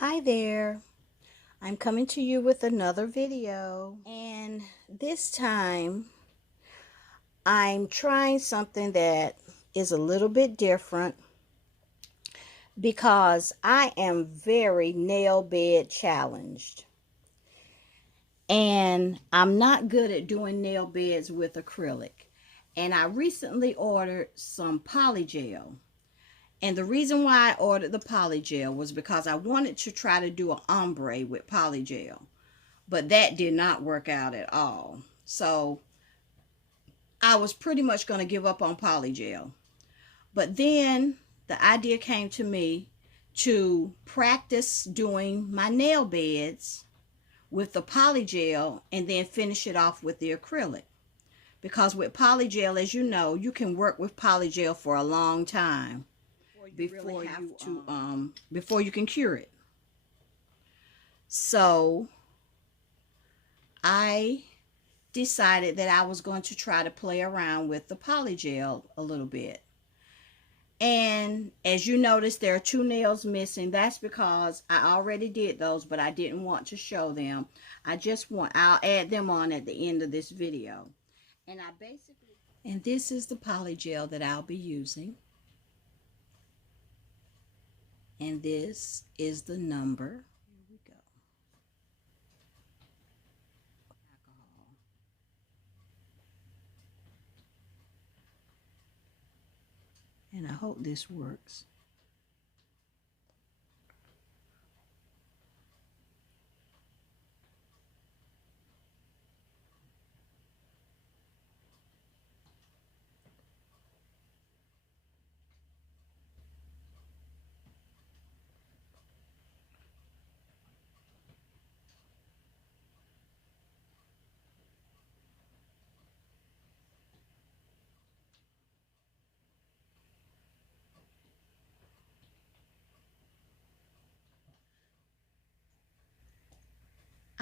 Hi there, I'm coming to you with another video, and this time I'm trying something that is a little bit different because I am very nail bed challenged, and I'm not good at doing nail beds with acrylic. And I recently ordered some Polygel. And the reason why I ordered the Polygel was because I wanted to try to do an ombre with Polygel. But that did not work out at all. So I was pretty much going to give up on Polygel. But then the idea came to me to practice doing my nail beds with the Polygel and then finish it off with the acrylic. Because with Polygel, as you know, you can work with Polygel for a long time before you can cure it. So I decided that I was going to try to play around with the Polygel a little bit. And as you notice, there are two nails missing. That's because I already did those, but I didn't want to show them. I'll add them on at the end of this video. And this is the Polygel that I'll be using. And this is the number. Here we go. Alcohol. And I hope this works.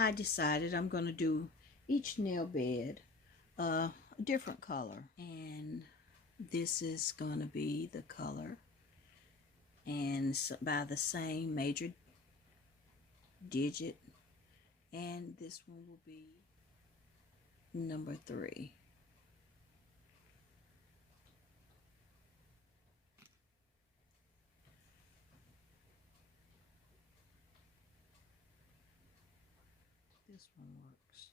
I decided I'm going to do each nail bed a different color. And this is going to be the color, and by the same major digit. And this one will be number 3. This one works.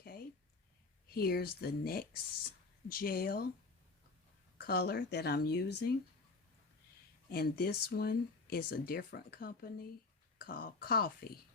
Okay, here's the next gel color that I'm using, and this one is a different company called Coffee.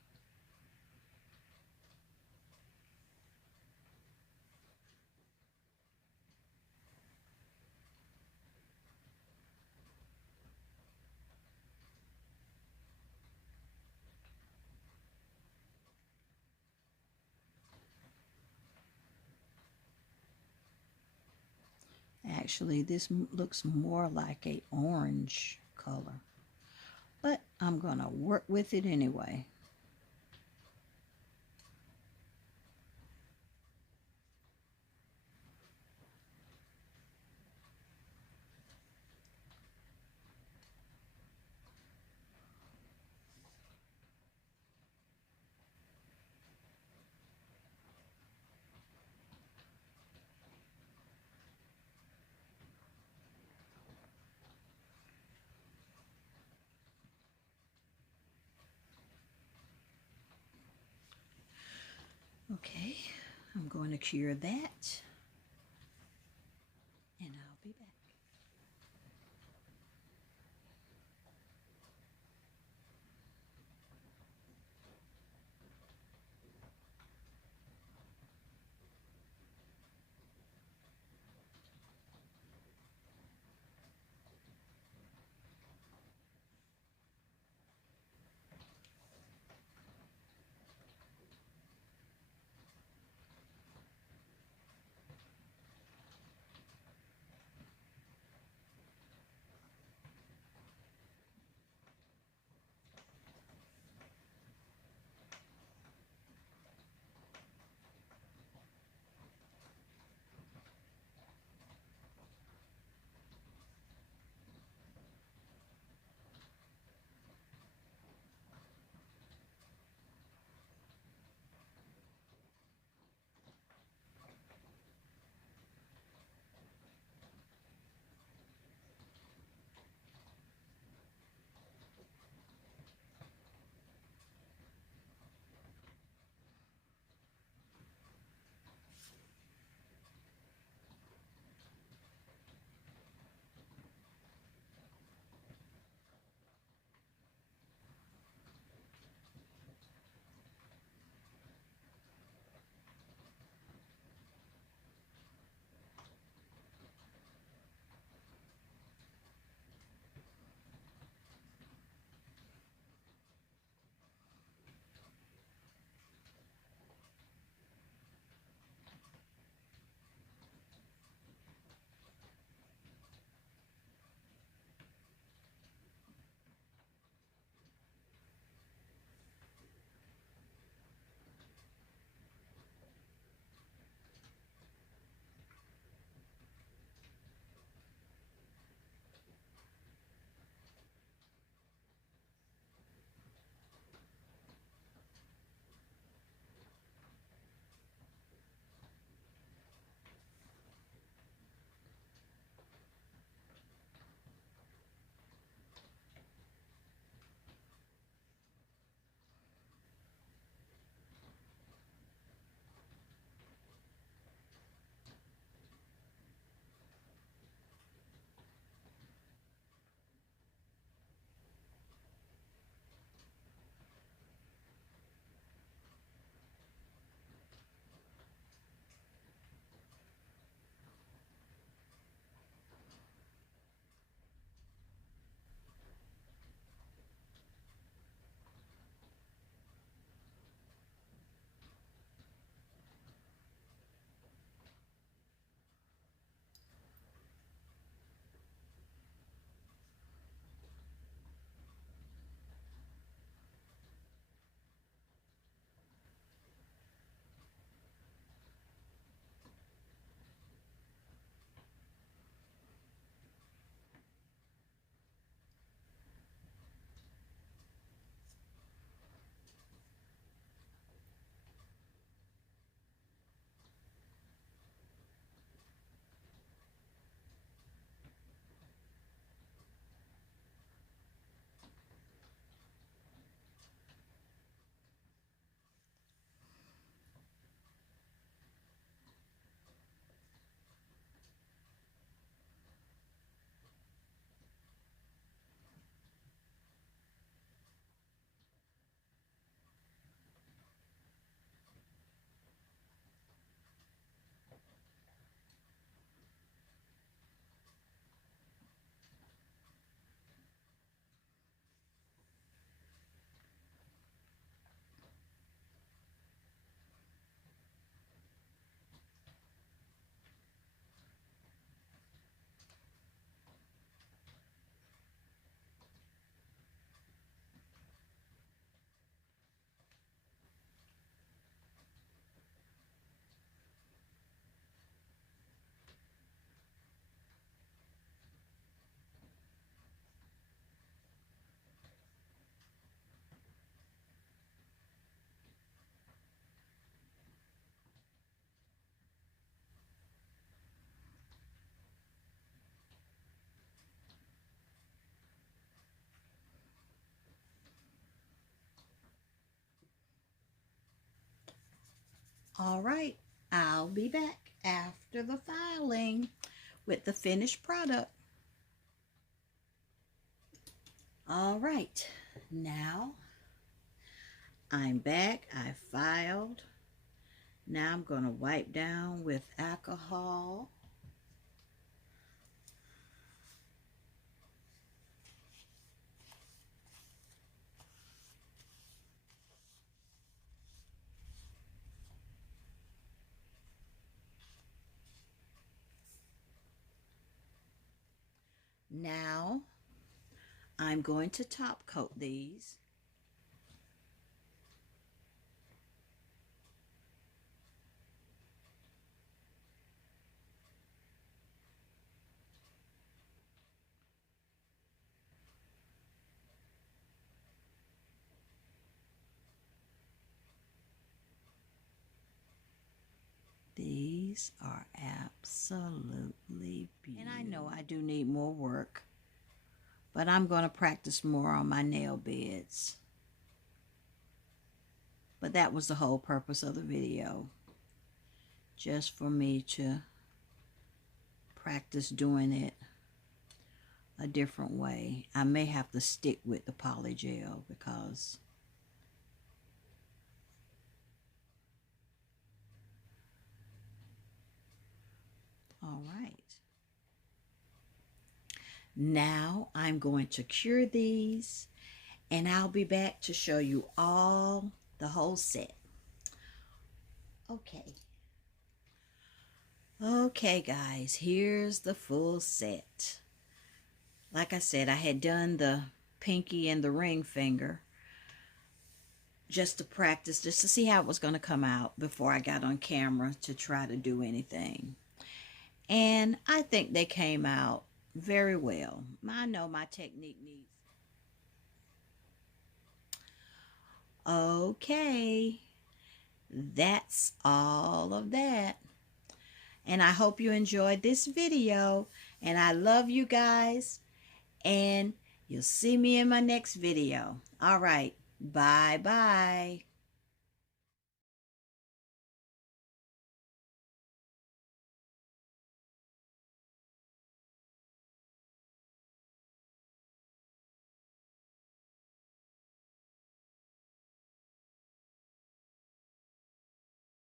Actually, this looks more like a orange color, but I'm gonna work with it anyway. Okay, I'm going to cure that, and I'll be back. All right, I'll be back after the filing with the finished product. All right, now I'm back. I filed. Now I'm going to wipe down with alcohol. Now I'm going to top coat these. These are absolutely beautiful. And I know I do need more work, but I'm going to practice more on my nail beds. But that was the whole purpose of the video, just for me to practice doing it a different way. I may have to stick with the Polygel because all right. Now I'm going to cure these, and I'll be back to show you all the whole set. Okay guys, here's the full set. Like I said, I had done the pinky and the ring finger just to practice, just to see how it was going to come out before I got on camera to try to do anything. And I think they came out very well. I know my technique needs. Okay, that's all of that. And I hope you enjoyed this video. And I love you guys. And you'll see me in my next video. All right, bye-bye.